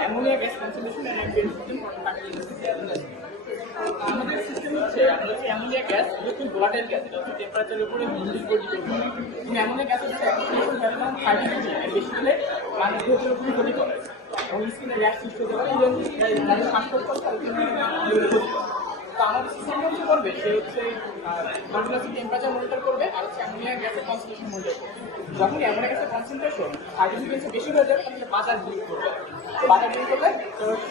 Ammonia gas concentration আমাদের system হচ্ছে ammonia gas হচ্ছে ভোলাটাইল গ্যাস, এটা হচ্ছে টেম্পারেচারের উপরে ডিপেন্ড করে। অ্যামোনিয়া গ্যাস হচ্ছে 30 ডিগ্রি বেশি হলে মানুষের উপরে ক্ষতি করে এবং স্কিনে র্যাশ সৃষ্টি হতে পারে এবং যাদের শ্বাসকষ্ট করে তাদের জন্য ক্ষতি করে। তো আমাদের সিস্টেম হচ্ছে করবে সে হচ্ছে কন্টিনিউয়াসলি টেম্পারেচার মনিটর করবে আর হচ্ছে অ্যামোনিয়া গ্যাসের কনসেন্ট্রেশন মনিটর করবে। যখন অ্যামোনিয়া গ্যাসের কনসেন্ট্রেশন 30 ডিগ্রি বেশি হয়ে যাবে তাহলে বাজার ডিল করবে। বাজার ডিল করলে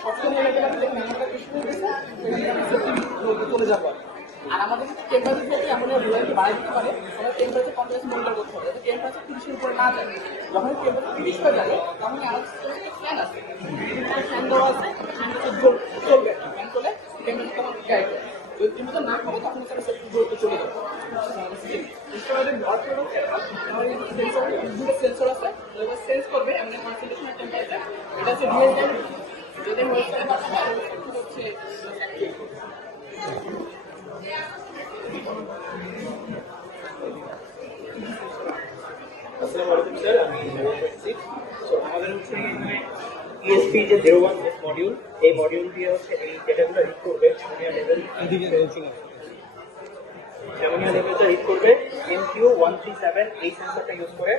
সবসময় লেগে যাবে যে অ্যামোনিয়া বেশি হয়ে গেছে চলে যাবে। আর আমাদের টেম্পারেচার যদি অ্যামোনিয়া রিলেকে বাড়াই দিতে পারে তাহলে টেম্পারেচার কন্টিনিউয়াসলি মনিটর করতে হবে যাতে টেম্পারেচার 30 এর উপরে না যায়। যখন টেম্পারেচার 30 হয়ে যাবে তখন আমাদের ফ্যান আছে, ফ্যান দেওয়া আছে, ফ্যানটা চলবে, ফ্যান চলে টেম্পারেচার তখন গাইড করে। যদি তুমি তো না করো তখন তারা সেফটি দূরত্ব চলে যাবে। সেন্সর আছে সেন্স করবে এমনি কনসেন্ট্রেশন টেম্পারেচার, এটা হচ্ছে রিয়েল টাইম যদি হচ্ছে আসসালামু আলাইকুম স্যার, আমি আমাদের হচ্ছে এখানে ESP যে 01 মডিউল, এই মডিউল দিয়ে হচ্ছে এই ডেটাগুলো রিড করবে, অ্যামোনিয়া লেভেলটা রিড করবে MQ137 এই সেন্সরটা ইউজ করে।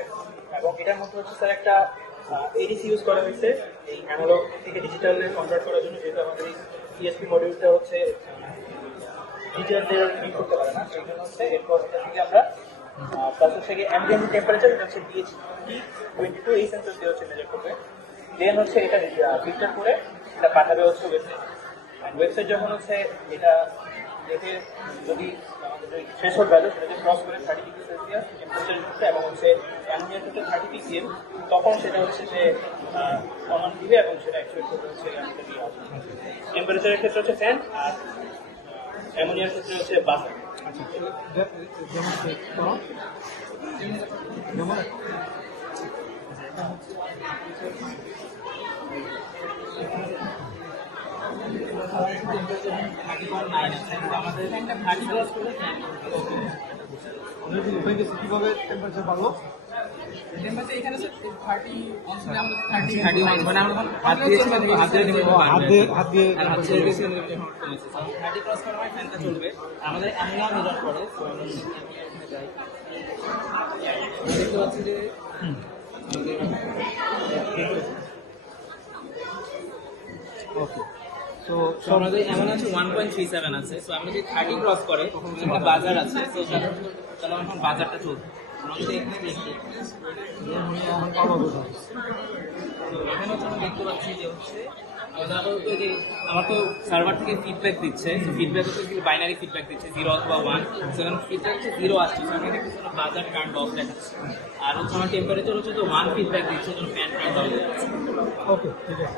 এবং এটার মধ্যে হচ্ছে স্যার একটা ADC ইউজ করা হয়েছে এই অ্যানালগ থেকে ডিজিটালে কনভার্ট করার জন্য, যেহেতু আমাদের এই ESP মডিউলটা হচ্ছে ডিজিটাল রিড করতে পারে না, সেই জন্য হচ্ছে এরপর এটা থেকে আমরা প্লাস থেকে অ্যাম্বিয়েন্ট টেম্পারেচার, এটা হচ্ছে DHT22 এই সেন্সর দিয়ে হচ্ছে মেজার করবে। দেন হচ্ছে এটা ফিল্টার করে এটা পাঠাবে হচ্ছে ওয়েবসাইট। ওয়েবসাইট যখন হচ্ছে এটা দেখে যদি আমাদের যে থ্রেশহোল্ড ভ্যালু সেটা যদি ক্রস করে 30 ডিগ্রি সেলসিয়াস টেম্পারেচার উঠছে এবং হচ্ছে অ্যামোনিয়া থেকে 30 ppm, তখন সেটা হচ্ছে যে কমান দিবে এবং সেটা অ্যাকচুয়েট করবে হচ্ছে আমাদের দিয়ে আসবে। টেম্পারেচারের ক্ষেত্রে হচ্ছে ফ্যান আর অ্যামোনিয়ার ক্ষেত্রে হচ্ছে বাজার। কিভাবে টেম্পারেচার বাড়লো? টেম্পারেচার এখানে 30 মানে আমরা হাত দিয়েছিলাম, হাত দিয়ে গেছি 30 ক্রস করা হয় ফ্যানটা চলবে। আমাদের অ্যামোনিয়া মেজার করে দেখতে পাচ্ছি যে ওকে। তো আমাদের এমন আছে 1.37 আছে। সো আমরা যদি 30 ক্রস করে তখন একটা বাজার আছে। সো তাহলে এখন বাজারটা চলবে। আমরা যদি এখানে দেখি এখন পাবো কোথায়? তো এখানে আমরা দেখতে পাচ্ছি যে হচ্ছে আমার তো সার্ভার থেকে ফিডব্যাক দিচ্ছে, ফিডব্যাক হচ্ছে বাইনারি ফিডব্যাক দিচ্ছে 0 অথবা 1। সেখানে ফিডব্যাক হচ্ছে 0 আসছে, সেখানে দেখতেছি বাজার টার্ন অফ দেখাচ্ছে। আর হচ্ছে আমার টেম্পারেচার হচ্ছে তো 1 ফিডব্যাক দিচ্ছে, ফ্যান টার্ন অফ দেখাচ্ছে। ওকে, ঠিক আছে।